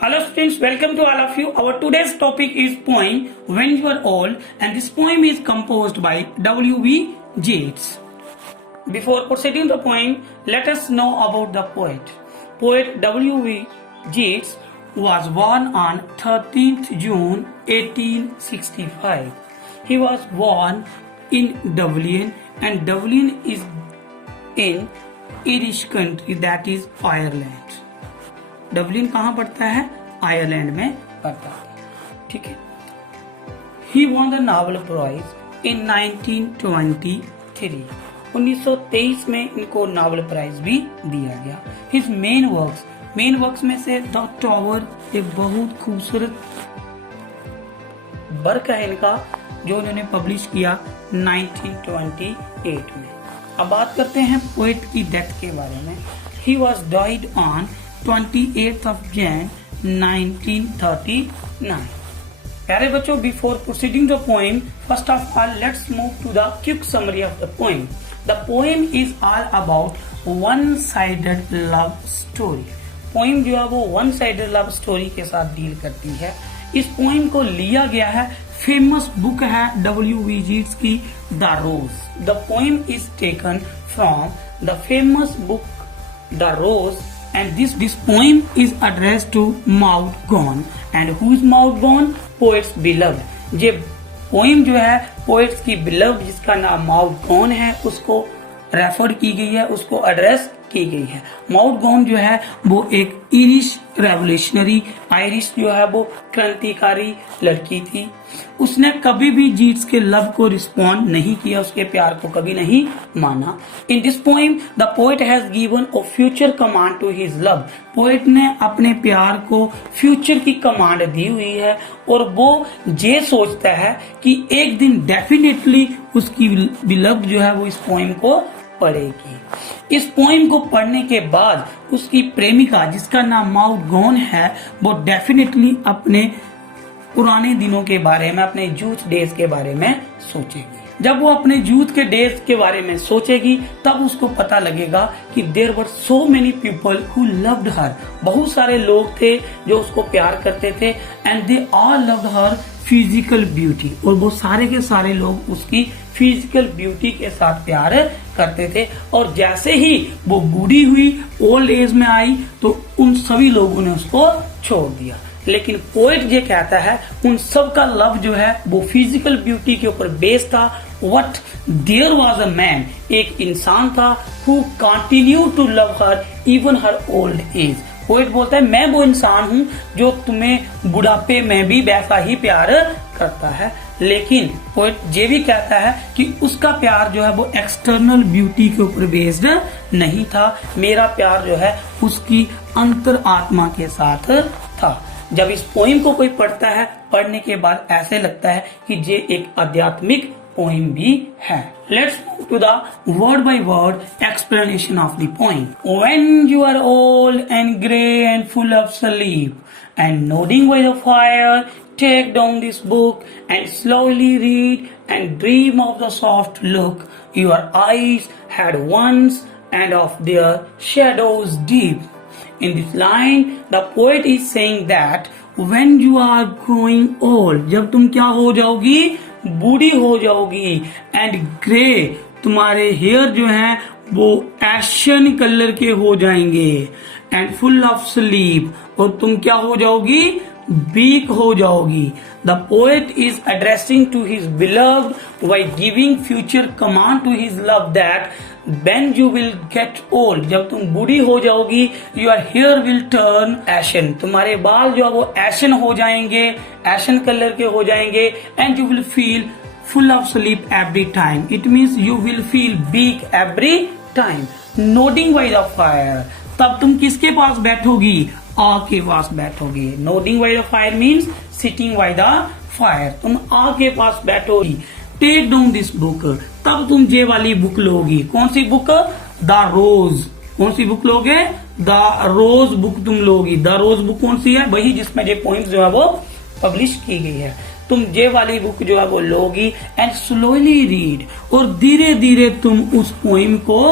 Hello students, welcome to all of you. Our today's topic is poem When You Are Old, and this poem is composed by W.V. Yeats. Before proceeding the poem, let us know about the poet. Poet W.V. Yeats was born on 13th June 1865. He was born in Dublin, and Dublin is in Irish country, that is Ireland. Dublin कहाँ पड़ता है? Ireland में पड़ता है. ठीक है. He won the Nobel prize in 1923. 1923 में इनको नोबेल प्राइज भी दिया गया. हिज मेन वर्क्स में से द टावर एक बहुत खूबसूरत वर्क है इनका, जो उन्होंने पब्लिश किया 1928 में. अब बात करते हैं पोएट की डेथ के बारे में. He was died on 28th of Jan 1939. प्यारे बच्चों, before proceeding the poem, first of all let's move to the quick summary of the poem. The poem is all about one sided love story. Poem जो है वो one sided love story के साथ deal करती है. इस poem को लिया गया है, फेमस बुक है W.V. Yeats की the rose. The poem is taken from the famous book the rose. And this poem is addressed to Maud Gonne. And who is Maud Gonne? Poet's beloved. ये poem जो है poets की beloved, जिसका नाम mould gone है, उसको refer की गई है, उसको एड्रेस की गई है. माउड गॉन जो है वो एक इरिश रेवोल्यूशनरी, आयरिश जो है वो क्रांतिकारी लड़की थी. उसने कभी भी जीट्स के लव को रिस्पॉन्ड नहीं किया, उसके प्यार को कभी नहीं माना. In this poem the poet has given a future command to his love. Poet ने अपने प्यार को फ्यूचर की कमांड दी हुई है, और वो ये सोचता है कि एक दिन डेफिनेटली उसकी बिलव्ड जो है वो इस पोएम को पढ़ेगी. इस पोएम को पढ़ने के बाद उसकी प्रेमिका, जिसका नाम माउड गॉन है, वो डेफिनेटली अपने पुराने दिनों के बारे में, अपने यूथ डेज के बारे में सोचेगी. जब वो अपने यूथ के डेज के बारे में सोचेगी, तब उसको पता लगेगा कि there were so many people who loved her. बहुत सारे लोग थे जो उसको प्यार करते थे. And they all loved her physical beauty. और वो सारे के सारे लोग उसकी फिजिकल ब्यूटी के साथ प्यार करते थे. और जैसे ही वो बूढ़ी हुई, ओल्ड एज में आई, तो उन सभी लोगों ने उसको छोड़ दिया. लेकिन पोएट ये कहता है उन सब का लव जो है वो फिजिकल ब्यूटी के ऊपर बेस्ड था. But there was a man, एक इंसान था, who continue to love her even her old age. Poet बोलता है मैं वो इंसान हूँ जो तुम्हें बुढ़ापे में भी वैसा ही प्यार करता है. लेकिन पोएट ये भी कहता है कि उसका प्यार जो है वो एक्सटर्नल ब्यूटी के ऊपर बेस्ड नहीं था. मेरा प्यार जो है उसकी अंतर आत्मा के साथ था. जब इस पोएम को कोई पढ़ता है, पढ़ने के बाद ऐसे लगता है कि ये एक आध्यात्मिक पोएम भी है. Let's move to the word by word explanation of the poem. When you are old and grey and full of sleep and nodding by the fire, take down this book and slowly read and dream of the soft look your eyes had once and of their shadows deep. In this line, the poet is saying that when you are growing old, जब तुम क्या हो जाओगी? बूढ़ी हो जाओगी. And grey, तुम्हारे hair जो हैं वो एशन कलर के हो जाएंगे. एंड फुल ऑफ स्लीप, और तुम क्या हो जाओगी? वीक हो जाओगी. The poet is addressing to his beloved by giving future command to his love that when you will get old, जब तुम बूढ़ी हो जाओगी, your hair will turn ashen, तुम्हारे बाल जो है वो एशन हो जाएंगे, एशन कलर के हो जाएंगे. and you will feel full of sleep every time. It means you will feel weak every time. nodding by the fire, तब तुम किसके पास बैठोगी? आग के पास बैठोगे. nodding by the fire means sitting by the fire. तुम आग के पास बैठोगी. टेक डाउन दिस बुक, तब तुम ये वाली बुक लोगी. कौन सी बुक? द रोज. कौन सी बुक लोगे? द रोज बुक तुम लोगी. द रोज बुक कौन सी है? वही जिसमें ये पोइम्स जो है वो पब्लिश की गई है. तुम ये वाली बुक जो है वो लोगी. एंड स्लोली रीड, और धीरे धीरे तुम उस पोइम को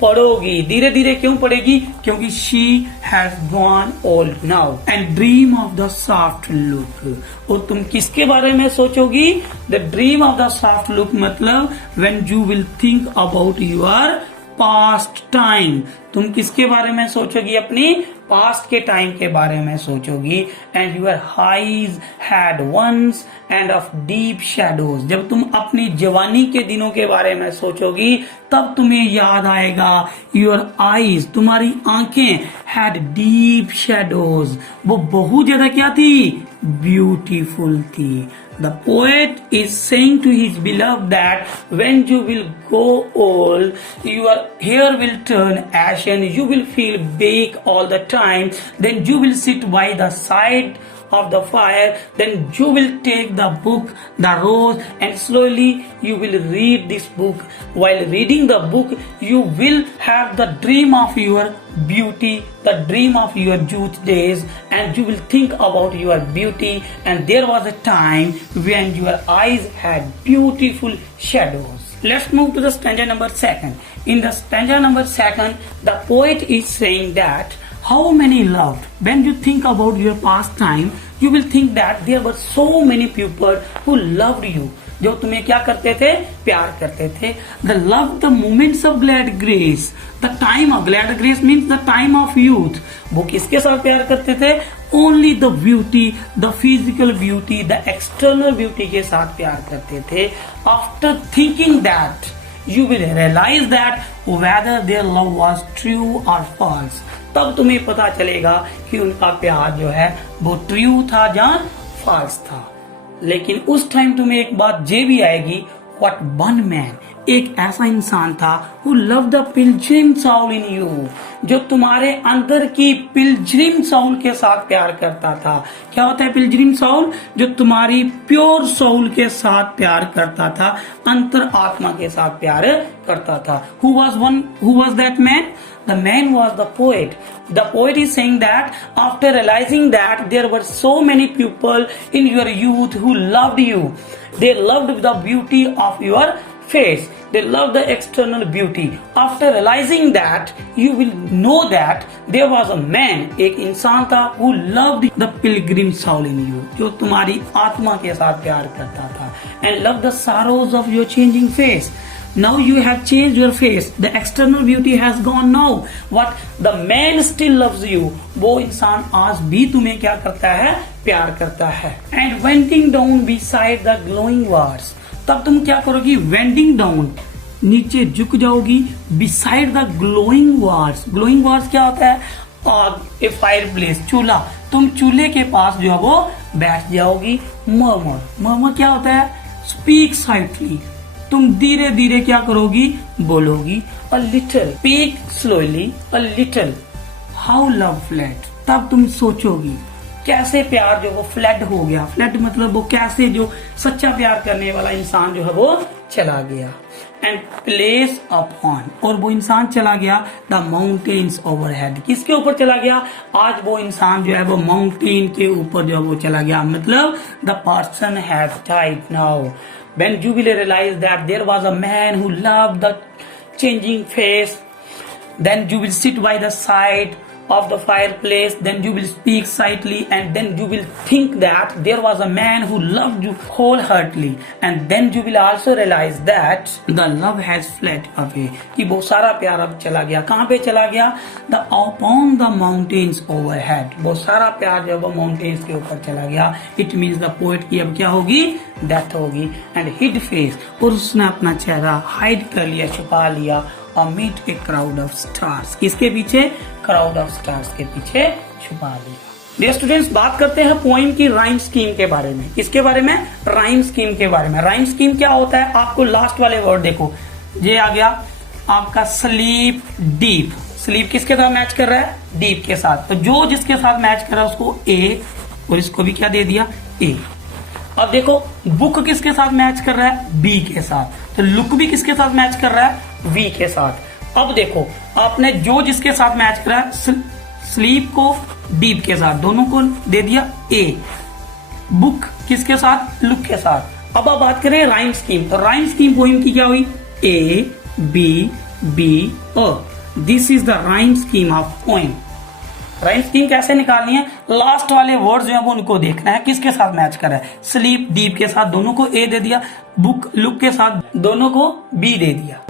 पढ़ोगी, धीरे धीरे क्यों पढ़ेगी, क्योंकि she has gone old now. And dream of the soft look, और तुम किसके बारे में सोचोगी, the dream of the soft look मतलब when you will think about your past time, तुम किसके बारे में सोचोगी, अपनी पास्ट के टाइम के बारे में सोचोगी। And your eyes had once and of deep shadows, जब तुम अपनी जवानी के दिनों के बारे में सोचोगी तब तुम्हें याद आएगा, योर आईज, तुम्हारी आंखें, हैड डीप शैडोज, वो बहुत ज्यादा क्या थी, ब्यूटीफुल थी। The poet is saying to his beloved that when you will go old, your hair will turn ashen, you will feel weak all the time, then you will sit by the side of the fire, then you will take the book, the rose, and slowly you will read this book. While reading the book, you will have the dream of your beauty, the dream of your youth days, and you will think about your beauty. And there was a time when your eyes had beautiful shadows. Let's move to the stanza number 2. In the stanza number 2, the poet is saying that how many loved, when you think about your past time, you will think that there were so many people who loved you, जो तुम्हें क्या करते थे, प्यार करते थे। The love, the moments of glad grace, the time of glad grace means the time of youth, वो किसके साथ प्यार करते थे, only the beauty, the physical beauty, the external beauty के साथ प्यार करते थे। After thinking that, you will realize that whether their love was true or false, तब तुम्हें पता चलेगा कि उनका प्यार जो है वो ट्रू था या फॉल्स था। लेकिन उस टाइम तुम्हें एक बात ये भी आएगी, व्हाट वन मैन, एक ऐसा इंसान था who love the Pilgrim Saul in you, जो तुम्हारे अंदर की पिलग्रिम साउल के साथ प्यार करता था। क्या होता है पिलग्रिम साउल, जो तुम्हारी प्योर साउल के साथ प्यार करता था, अंतर आत्मा के साथ प्यार करता था। Who was that man? The man was the poet. The poet is saying that after realizing that there were so many people in your youth who loved you, they loved the beauty of your face, they loved the external beauty. After realizing that, you will know that there was a man, एक इंसान था, who loved the pilgrim soul in you, जो तुम्हारी आत्मा के साथ प्यार करता था, and loved the sorrows of your changing face. Now you have changed your face. The external beauty has gone now. What? The man still loves you. वो इंसान आज भी तुम्हें क्या करता है, प्यार करता है। And bending down beside the glowing wars, तब तुम क्या करोगी, bending down, नीचे झुक जाओगी, beside the glowing wars. Glowing wars क्या होता है, आग, ए फायर प्लेस, चूल्हा, तुम चूल्हे के पास जो है वो बैठ जाओगी। मर्मर क्या होता है, स्पीक साइटली, तुम धीरे धीरे क्या करोगी, बोलोगी। A little, speak slowly, a little, how love fled, तब तुम सोचोगी कैसे प्यार जो वो फ्लड हो गया। फ्लड मतलब वो कैसे, जो सच्चा प्यार करने वाला इंसान जो है वो चला गया। एंड प्लेस अपॉन, और वो इंसान चला गया द माउंटेन्स ओवरहेड, किसके ऊपर चला गया, आज वो इंसान जो है वो माउंटेन के ऊपर जो है वो चला गया, मतलब the person has died now. When you will realize that there was a man who loved the changing face, then you will sit by the side of the fireplace, then you will speak slightly, and then you will think that there was a man who loved you wholeheartedly, and then you will also realize that the love has fled away, कि वो सारा प्यार अब चला गया। कहाँ पे चला गया, the upon the mountains overhead, वो सारा प्यार जब वो माउंटेन्स के ऊपर चला गया। It means the poet की अब क्या होगी, डेथ होगी। and hid face, और उसने अपना चेहरा हाइड कर लिया, छुपा लिया, amid a crowd of stars, किसके पीछे, क्राउड ऑफ स्टार्स के पीछे छुपा लिया। डियर स्टूडेंट्स, बात करते हैं पोएम की राइम स्कीम के बारे में। किसके बारे में, राइम स्कीम के बारे में। राइम स्कीम क्या होता है, आपको लास्ट वाले वर्ड देखो, ये आ गया आपका स्लीप डीप। स्लीप किसके साथ मैच कर रहा है, डीप के साथ, तो जो जिसके साथ मैच कर रहा है उसको ए, और इसको भी क्या दे दिया, ए। अब देखो बुक किसके साथ मैच कर रहा है, बी के साथ, तो लुक भी किसके साथ मैच कर रहा है, वी के साथ। अब देखो आपने जो जिसके साथ मैच करा, स्लीप को डीप के साथ, दोनों को दे दिया ए, बुक किसके साथ, लुक के साथ। अब आप बात करें राइम स्कीम, तो राइम स्कीम पोएम की क्या हुई, A B B A. This is the rhyme scheme of poem. Rhyme scheme कैसे निकालनी है? लास्ट वाले वर्ड्स जो है वो उनको देखना है किसके साथ मैच कर रहा है. स्लीप डीप के साथ दोनों को ए दे दिया, बुक लुक के साथ दोनों को बी दे दिया.